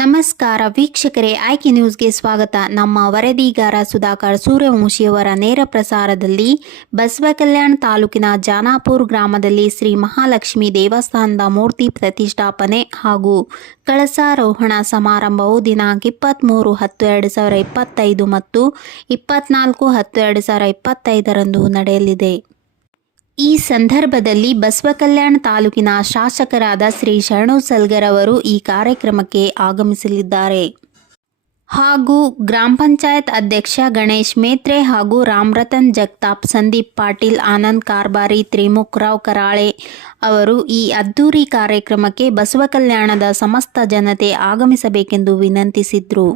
ನಮಸ್ಕಾರ ವೀಕ್ಷಕರೇ, ಆಯ್ಕೆ ನ್ಯೂಸ್ಗೆ ಸ್ವಾಗತ. ನಮ್ಮ ವರದಿಗಾರ ಸುಧಾಕರ್ ಸೂರ್ಯವಂಶಿಯವರ ನೇರ ಪ್ರಸಾರದಲ್ಲಿ ಬಸವ ಕಲ್ಯಾಣ ತಾಲೂಕಿನ ಜಾನಾಪುರ್ ಗ್ರಾಮದಲ್ಲಿ ಶ್ರೀ ಮಹಾಲಕ್ಷ್ಮಿ ದೇವಸ್ಥಾನದ ಮೂರ್ತಿ ಪ್ರತಿಷ್ಠಾಪನೆ ಹಾಗೂ ಕಳಸಾರೋಹಣ ಸಮಾರಂಭವು ದಿನಾಂಕ ಇಪ್ಪತ್ತ್ಮೂರು ಹತ್ತು ಎರಡು ಸಾವಿರ ಇಪ್ಪತ್ತೈದು ಮತ್ತು ಇಪ್ಪತ್ನಾಲ್ಕು ಹತ್ತು ಎರಡು ಸಾವಿರ ಇಪ್ಪತ್ತೈದರಂದು ನಡೆಯಲಿದೆ. ಈ ಸಂದರ್ಭದಲ್ಲಿ ಬಸವಕಲ್ಯಾಣ ತಾಲೂಕಿನ ಶಾಸಕರಾದ ಶ್ರೀ ಶರಣು ಸಲ್ಗರ್ ಅವರು ಈ ಕಾರ್ಯಕ್ರಮಕ್ಕೆ ಆಗಮಿಸಲಿದ್ದಾರೆ. ಹಾಗೂ ಗ್ರಾಮ ಪಂಚಾಯತ್ ಅಧ್ಯಕ್ಷ ಗಣೇಶ್ ಮೇತ್ರೆ ಹಾಗೂ ರಾಮ್ರತನ್ ಜಗ್ತಾಪ್, ಸಂದೀಪ್ ಪಾಟೀಲ್, ಆನಂದ್ ಕಾರ್ಬಾರಿ ತ್ರಿಮುಖರಾವ್ ಕರಾಳೆ ಅವರು ಈ ಅದ್ದೂರಿ ಕಾರ್ಯಕ್ರಮಕ್ಕೆ ಬಸವ ಕಲ್ಯಾಣದ ಸಮಸ್ತ ಜನತೆ ಆಗಮಿಸಬೇಕೆಂದು ವಿನಂತಿಸಿದ್ರು.